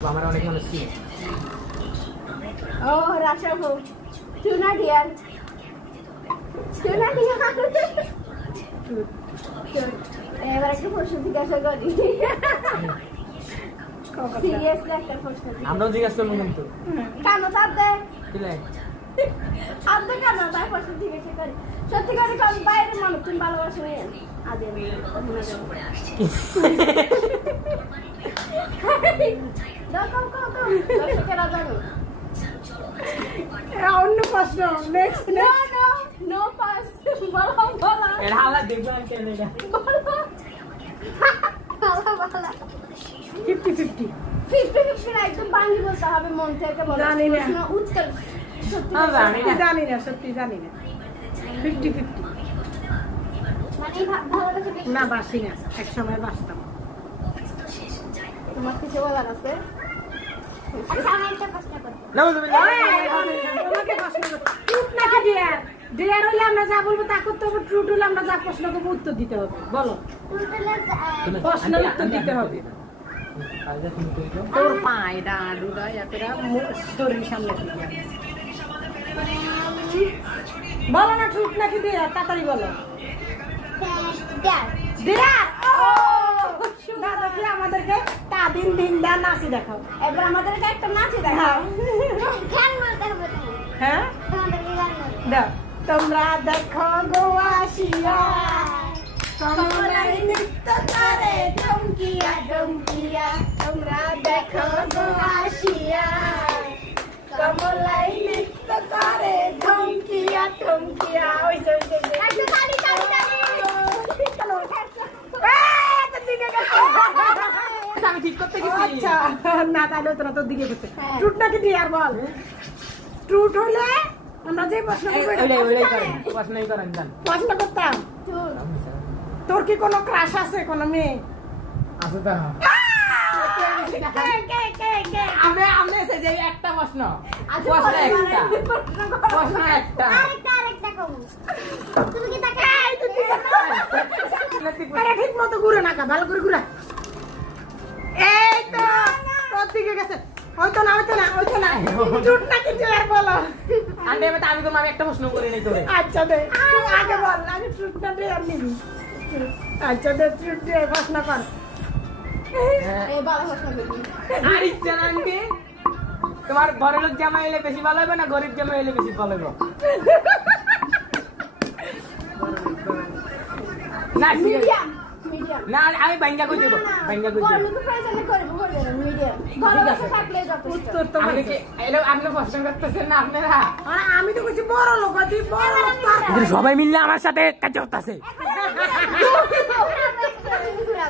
আমার অনেক মানুষ ছিল। ও রাশা হো টুনা ডিয়ার এবার একটা প্রশ্ন জিজ্ঞাসা করি সিরিয়াসলি একটা প্রশ্ন আমরাও জিজ্ঞাসা করবো কিন্তু কেন তাতে কিলে আপনি কেন তাই প্রশ্ন জিজ্ঞাসা করি সত্যি করে কারণ বাইরে মানুষ তুমি ভালোবাসো না আজ অন্য প্রশ্ন next no no no pass বলো বলো এর হালা দেখবো আমি কেন এটা বলো বলো 50-50 50-50 একদম বাংলা বলতে হবে মন থেকে বলো জানি না। প্রশ্ন উত্তর সত্যি জানি না সত্যি জানি না 50-50 মানে ভালোবাসা না বাসি না এক সময় বাসতাম তোমার কিছু বলার আছে আচ্ছা আমি একটা প্রশ্ন করি নাউজুবিল্লাহ তোমাকে প্রশ্ন ট্রুথ নাকি ডিয়ার ডিয়ার হলে আমরা যা বলবো তা করতে হবে ট্রুথ হলে আমরা যা প্রশ্ন করবো উত্তর দিতে হবে বলো প্রশ্নের উত্তর দিতে হবে আচ্ছা তুমি কই দাও তোর পায়টা আডুটা এতটা শরীর সামনে দিকে বলো না ট্রুথ নাকি ডিয়ার তাড়াতাড়ি বলো ডিয়ার দাদা কি আমাদেরকে তা দিন দিন দা নাচি দেখাও এবার আমাদেরকে একটা নাচি দেখাও গান বলতে হবে হ্যাঁ তোমাদেরকে গান বলতে দাও তোমরা দেখো গো আসিয়া কমলাই নৃত্য করে টমকিয়া টমকিয়া তোমরা দেখো গো আসিয়া কমলাই নৃত্য করে ধমকিয়া ধমকিয়া ওই যে একটু তালি তালি তালি আমি ঠিক করতে গেছি আচ্ছা না তাহলে তোরা তোর দিকে গেছে ট্রুথ নাকি ডিয়ার বল ট্রুথ হলে আমরা যে প্রশ্ন ওইটাই করেন প্রশ্নই করেন জান প্রশ্ন করতাম তোর কি কোনো ক্রাশ আছে কোনো মেয়ে আছে তো আমি এসে যে একটা প্রশ্ন প্রশ্ন একটা আরেকটা কম তুমি কি তাকে আরে ঠিক মতো ঘুরে না ভালো করে ঘুরে এই তো তোর দিকে গেছে হয়তো না ট্রুথ নাকি ডিয়ার বলো আন্টি আমি তো আমি একটা প্রশ্ন করি নাই তোরে আচ্ছা দে তুই আগে বল আমি ট্রুথ না ডিয়ার নিবি আচ্ছা দে ট্রুথ ডিয়ার প্রশ্ন কর এই বালা প্রশ্ন করি আর ইচ্ছা না আন্টি তোমার বড়লোক জামাই এলে বেশি ভালো হবে না গরিব জামাই এলে বেশি ভালো হবে না ঠিক আছে মিডিয়াম মিডিয়াম না আমি বাইঙ্গা কই দেব বাইঙ্গা কই দেব বলো তো প্রয়োজনে করব মিডিয়াম ভালোবাসা থাকলে যথেষ্ট উত্তর তো আমি কি এলো আপনি প্রশ্ন করতেছেন না আপনারা আরে আমি তো কইছি বড় লোক তুই বড় লোক সবাই মিললে আমার সাথে কাজ করতেছে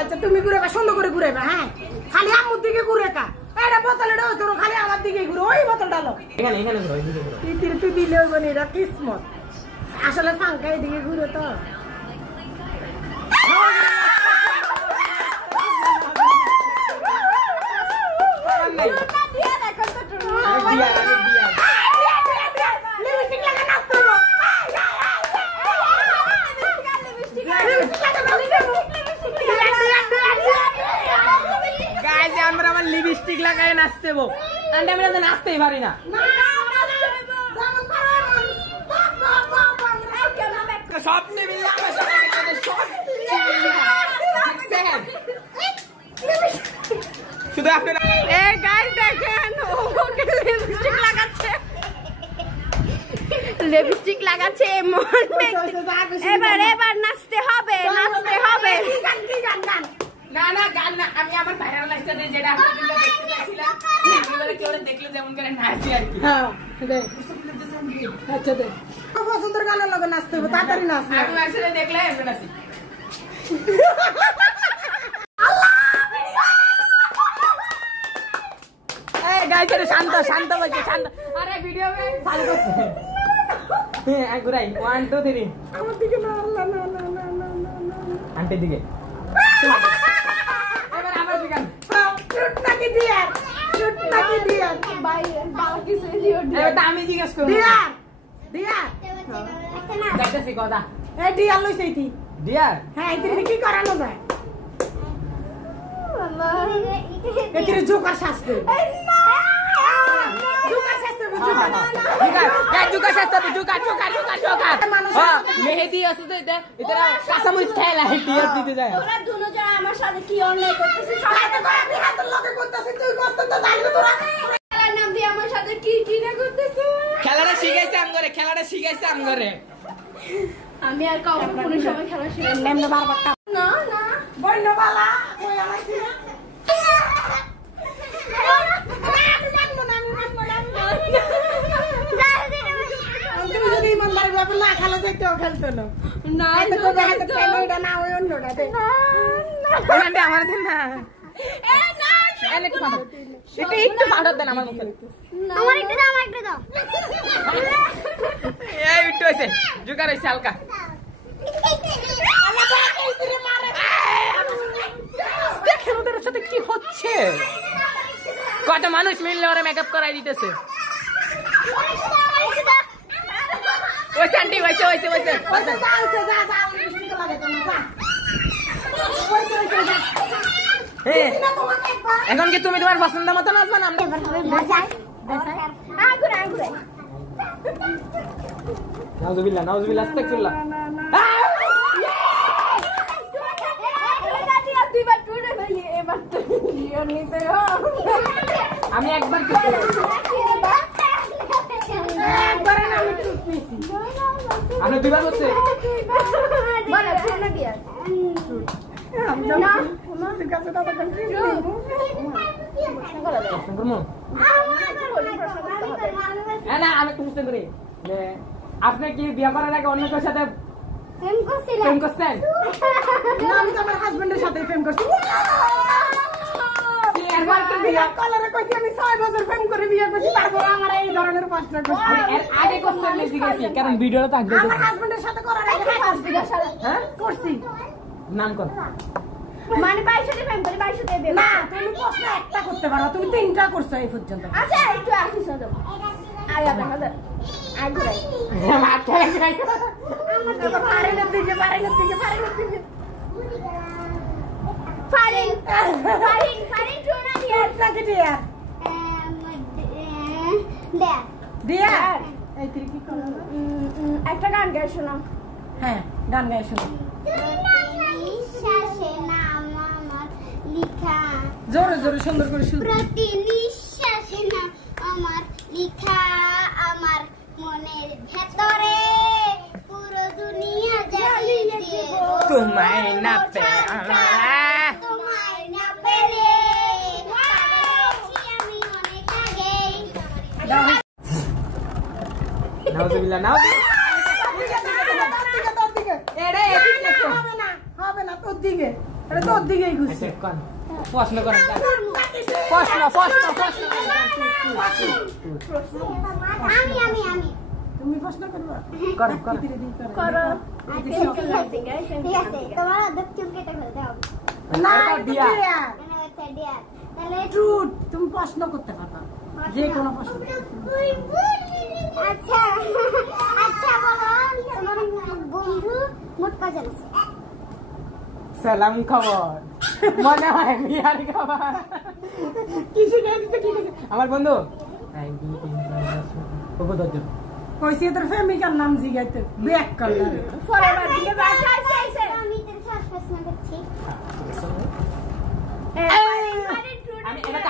আচ্ছা তুমি ঘুরে বা সুন্দর করে ঘুরে বা হ্যাঁ খালি আমার দিকে ঘুরে কা এটা বোতলে দাও তোর খালি আমার দিকে ঘুরে ওই বোতল ডালো এখানে ঘুরে তুই দিলে ওই বনি এটা কিসমত আসলে ফাঙ্কা এদিকে ঘুরে তো দিয়া দেখো তো তুমি আমি দিয়া লিপস্টিক লাগা নাচতে হবে গাইস আমরা আমার লিপস্টিক লাগায় নাচতে হবো আন্টি আমরা তো নাচতেই পারি না স্বপ্নে মিললে আমার সাথে শুধু আপনারা এই গাইস দেখেন ওকে লিপস্টিক লাগাচ্ছে এবার নাচতে হবে না গান না আমি আমার ভাইরাল লাইফটাতে যেটা আপনাদের দেখতে চাইছিলাম একেবারে কেউ দেখলে যেমন করে নাচি আর কি হ্যাঁ দে আচ্ছা দে পছন্দের গানের লগে নাচতে হবে তাড়াতাড়ি নাচ আমি আসলে দেখলে এমন নাচি এই গাইস আরে শান্ত বসে শান্ত আরে ভিডিও চালু করছে হ্যাঁ ঘুরাই 1 2 3 আমার দিকে না না আন্টি দিকে এবার আমার দিকে ট্রুথ নাকি ডিয়ার ভাই বাবা কিছু দিও এবার তো আমি জিজ্ঞেস করব ডিয়ার একটা না যাইতেছি কথা এই ডিয়ার লইছে কি ডিয়ার হ্যাঁ এতে কি করানো যায় এতিরে জোকার শাস্তি জোকার শাস্তি জোকার মেহেদি আছে তো এটারা কাঁচামরিচ খেলা টিয়ার দিতে যায় তোরা দুজন আমার সাথে কি অন্যায় করতেছিস সবাই তো আমি হাতের লগে করতেছিস তুই কষ্ট তো জানি তোরা খেলার নাম দিয়ে আমার সাথে কি কি না করতেছিস খেলাটা শিখাইছে আমগরে আমি আর কাউকে কোনো সময় খেলা শিখাই নেমনে বারবার না না বন্যবালা কই আলাইছি তুমি যদি ইমানদারি ভাবে না খেলে যাইতেও খেলতো না না তো কবে হাতে পেলো এটা না ওই অন্যটাতে ওখানটা আমার দেন না একটু পাউডার দেন আমার মুখে আমার একটু দাও এই একটু হইছে জোকার হইছে হালকা দেখেন ওদের সাথে কি হচ্ছে কত মানুষ মিললে ওরা মেকআপ করাই দিতেছে ওইছে আন্টি ওইছে এখন কি তুমি তোমার পছন্দ মতো নাচবা না নাউজুবিল্লাহ আস্তাগফিরুল্লাহ আমি একবার আমি দুইবার হচ্ছে না আমি প্রশ্ন করি আপনি কি বিয়ে করার আগে অন্য কারোর সাথে প্রেম করছেন? আমি তো আমার হাজবেন্ডের সাথে প্রেম করছি একবার কি বিয়ে কলারে কইছি আমি 6 বছর প্রেম করে বিয়ে করছি তারপর আমার এই ধরনের প্রশ্ন করছি এর আগে করছেন বেশি গেছি কারণ ভিডিওটা তো আগে আমার হাজবেন্ডের সাথে করার আগে হ্যাঁ করছি নাম কর মানে 22 সাথে প্রেম করে 22 সাথে বিয়ে না তুমি প্রশ্ন একটা করতে পারো তুমি তিনটা করছো এই পর্যন্ত আচ্ছা একটু আসিস না আয়া দেখা আগুরাই মাথা খাই পারেন দিকে পারেন জোনা দিয়ে লাগে দিয়া দিয়া এই তুই কি করো একটা গান গাই শোনা হ্যাঁ গান গাই শোনো নিঃশ্বাসে নাম আমার লিখা জোরে জোরে সুন্দর করে শুনো প্রতি নিঃশ্বাসে নাম আমার লিখা আমার মনের ভেতরে পুরো দুনিয়া জ্বালিয়ে দেব তোমায় না পেলে আমি অনেক আগে নাউজুবিল্লাহ হবে না তোর দিকে এটা তোর দিকেই ঘুরছে প্রশ্ন করেন আমি তুমি প্রশ্ন করবা করো করো ঠিক আছে তোমার অর্ধেক চুল কেটে ফেলতে হবে না দিয়া তাহলে ট্রুথ তুমি প্রশ্ন করতে পারবা যে কোনো প্রশ্ন আচ্ছা বাবা তোমার বন্ধু মোট কজন আছে সালাম খবর মনে হয় বিহারি খবর কি শিখাইছে আমার বন্ধু 1 2 3 4 5 6 কইছি তোর প্রেমিকার নাম জিগাইতে ব্যাক কর ফরএভার দিকে বাসা আছে আমি তোর সাথে প্রশ্ন করছি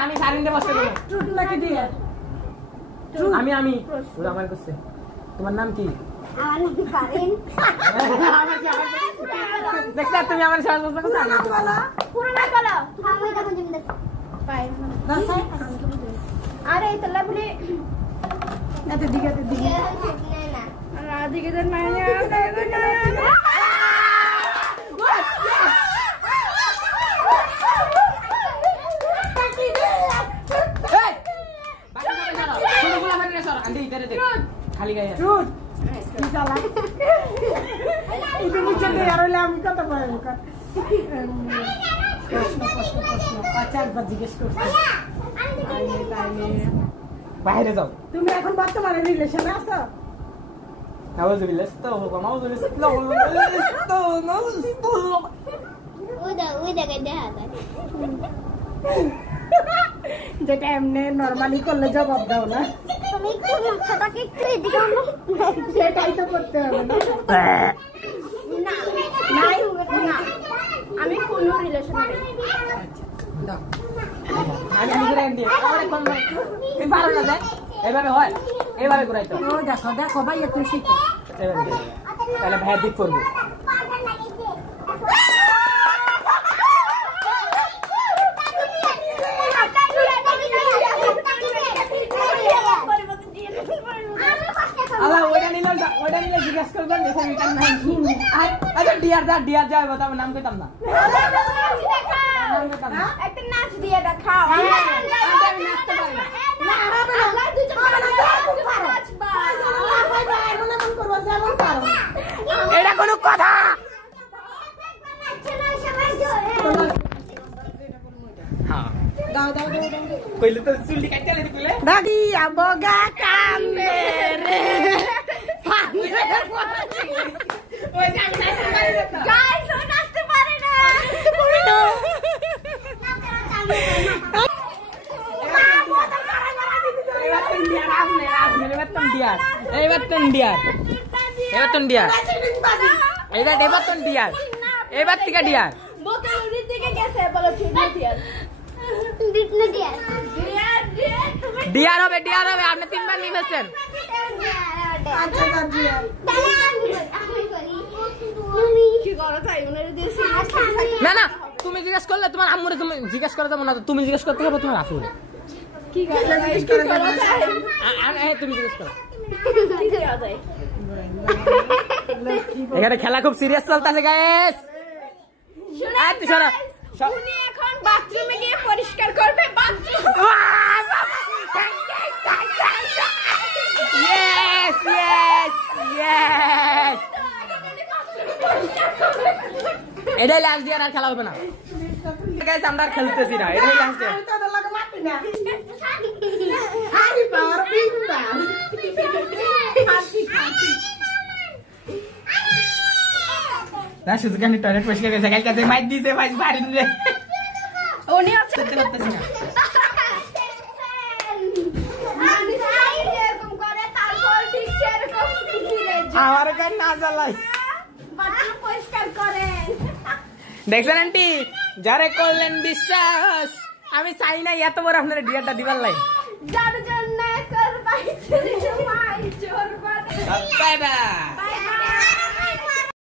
আমি সারিন্দে বসতে দেব ট্রুথ নাকি দিয়া আমি ওরা আমার কাছে তোমার নাম কি আমার নাম পারেন দেখছ তুমি আমার সাথে বসতে কথা না বলা পুরো না বলো আমি তখন জমিদার পারেন দাসাই আরে তল্লা বলি এতে দিকে না দিকে দেন মানে খালি গায়ে ট্রুথ কি চালা এটা বুঝতে আর হলে আমি কত পারবো প্রশ্ন আচ্ছা একবার জিজ্ঞেস করছি বাইরে যাও তুমি এখন বর্তমানে রিলেশনে আছো নাউজুবিল্লাহ ওই দেখা দেখা যেটা এমনি নরমালি করলে জবাব দাও না, তুমি একটু মাথাটাকে একটু এদিকে আনো। সেটাই তো করতে হবে না। না নাই না, আমি কোনো রিলেশনে নেই। দাও আমি ঘুরে দিই আরে কোন এই পারো না যায় এইভাবে হয়, এইভাবে ঘুরাই তো ও দেখো দেখো ভাইয়া তুমি শিখো। এইভাবে তাহলে ভাই দিক করবো। আল্লাহ ওইটা নিলে জিজ্ঞাসা করবেন এখানে এটার নাম কি? আচ্ছা ডিয়ার যা বাতাবো নাম কইতাম না। একটা নাচ দিয়ে দেখাও। আমি নাচতে পারি না। না হবে না, আমরা দুজন নাচবা। এমন করবো যেমন পারো। এটা কোনো কথা? হ্যাঁ দাও দাও দাও দাও। কইলে তো চুলটি কাটতে লাগি কইলে দাদি আবগা কান্দে রে ওই যে আমি নাচতে পারি না তো। গাইস ও নাচতে পারে না। এবার তুমি ডিয়ার আসলে এবার তুমি ডিয়ার এবার তুমি ডিয়ার এবার তুমি ডিয়ার এবার তুমি ডিয়ার এবার থেকে ডিয়ার বোতল উড়িয়ে দিকে গেছে, বলো ঠিক না ডিয়ার? ডিটনে ডিয়ার ডিয়ার ডিয়ার তুমি ডিয়ার হবে আপনি তিনবার নিবেছেন। আচ্ছা দাদি কি করো তাই উনারে দিয়ে সিরিয়াস না না তুমি জিজ্ঞেস করলে তোমার আম্মুরে তুমি জিজ্ঞেস করে যাবো না তো, তুমি জিজ্ঞেস করতে হবে তোমার আসলে কি করো তাই কি করো তাই তুমি জিজ্ঞেস করো। কি করো তাই এখানে খেলা খুব সিরিয়াস চলতেছে গাইস। এই তুই শোনো উনি এখন বাথরুমে গিয়ে পরিষ্কার করবে বাথরুম। Yes, yes, yes. এটাই লাস্ট ইয়ার আর খেলা হবে না গাইস, আমরা আর খেলতেছি না, এটাই লাস্ট ইয়ার। তোদের লাগে মাটি না হারি পাওয়ার পিংবা না শুধু কেন টয়লেট পরিষ্কার করেছে কাল কাছে মাইক দিয়েছে ভাই বাড়ি দিলে উনি হচ্ছে করতে পারতেছি না। আমি চাই এরকম করে, তারপর ঠিক সেরকম ফিরে যায়। আমার কাছে না জ্বালাই বাথরুম পরিষ্কার করেন। দেখছেন আন্টি, যারে করলেন বিশ্বাস, আমি চাই না এত বড় আপনার ডিয়ারটা দিবার লাই। যার জন্য করবাই চুরি মাই জোর করে। Bye bye.